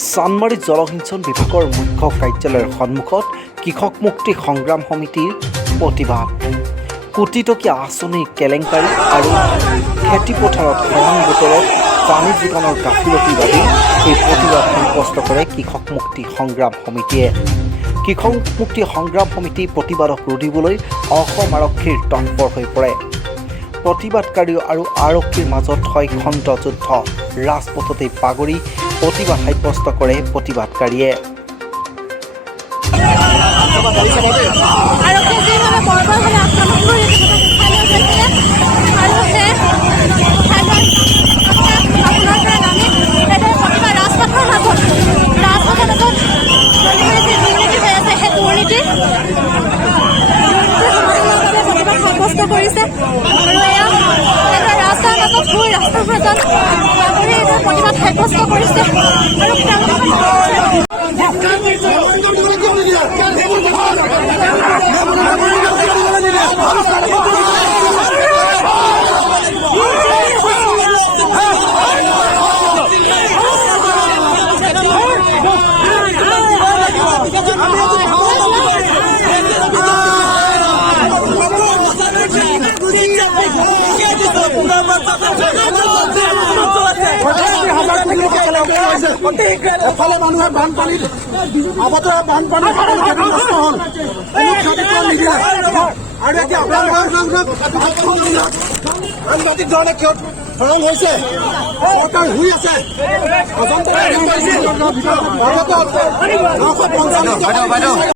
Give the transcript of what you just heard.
চানমাৰী জলসিঞ্চন বিভাগৰ মুখ্য কাৰ্যালয়ৰ সন্মুখত কৃষক মুক্তি সংগ্ৰাম সমিতিৰ প্ৰতিবাদ। কোটি টকীয়া আঁচনিৰ কেলেংকাৰী আৰু খেতিপথাৰত খৰাং বতৰত পানী যোগানৰ গাফিলতিৰ বাবে এই প্ৰতিবাদ সাব্যস্ত কৰে কৃষক মুক্তি সংগ্ৰাম সমিতিয়ে। কৃষক মুক্তি সংগ্ৰাম সমিতি প্ৰতিবাদক ৰুধিবলৈ অসম আৰক্ষীৰ তৎপৰ হৈ পৰে। প্ৰতিবাদকাৰী আৰু আৰক্ষীৰ মাজত হয় খণ্ড যুদ্ধ। ৰাজপথতে পাগৰি প্ৰতিবাদ সাব্যস্ত কৰে প্ৰতিবাদকাৰীয়ে। এফালে মানুহে বানপানীত আগতে বানপানীত ক্ষতিগ্ৰস্ত হ'ল, নিদিয়ে আৰু এতিয়া সাংঘাতিক ধৰণে খৰাং হৈছে। চৰকাৰ শুই আছে। ভাৰতত 945